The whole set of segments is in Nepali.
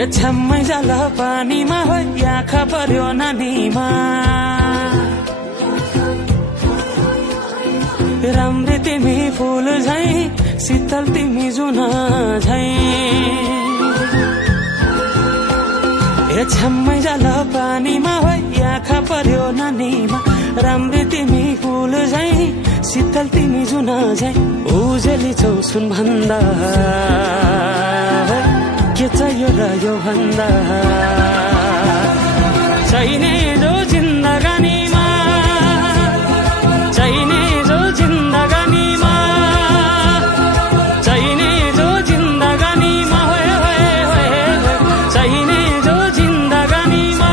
ए छम्मै जाला पानीमा हो आँखा पर्यो नानीमा राम्री तिमी फूल झै शीतल तिमी जुन झै ए छम्मै जाला पानीमा हो आँखा पर्यो नानीमा राम्री तिमी फूल झै शीतल तिमी जुन झै उजेली छौ सुन भन्दा के चाहियो र यो भन्दा चाहिने जो जिन्दगानीमा चाहिने जो जिन्दगानीमा चाहिने जो जिन्दगानीमा चाहिने जो जिन्दगानीमा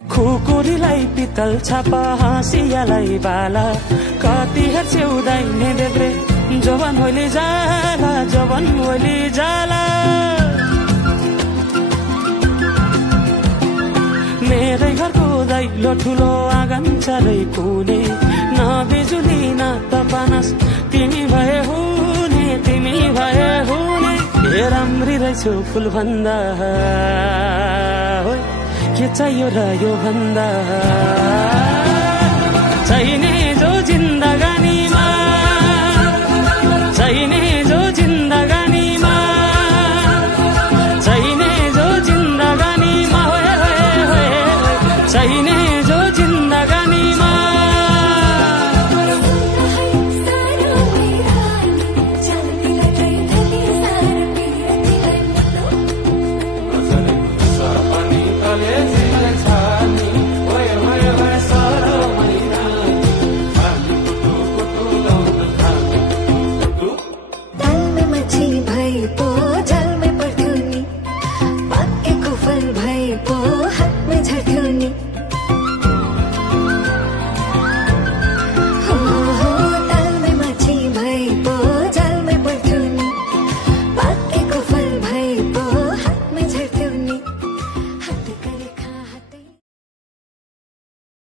खुकुरीलाई पितल छापा हाँसियालाई बाला कति हेर्छौ दाइने देब्रे जवान होली जाला जवान होली जाला मेरै घरको दैलो ठुलो आँगन चारै कुने न बिजुली न त पानस तिमी भए हुने तिमी भए हुने हे राम्री रहेछौ फुल भन्दा के चाहियो र यो भन्दा चाहिने जो जिन्दगानीमा चाहिने जो जिन्दगानीमा चाहिने जो जिन्दगानीमा चाहिने जो जिन्दगानीमा जल में पढ़ूनी पाके को फल भई पो हाथ में झटके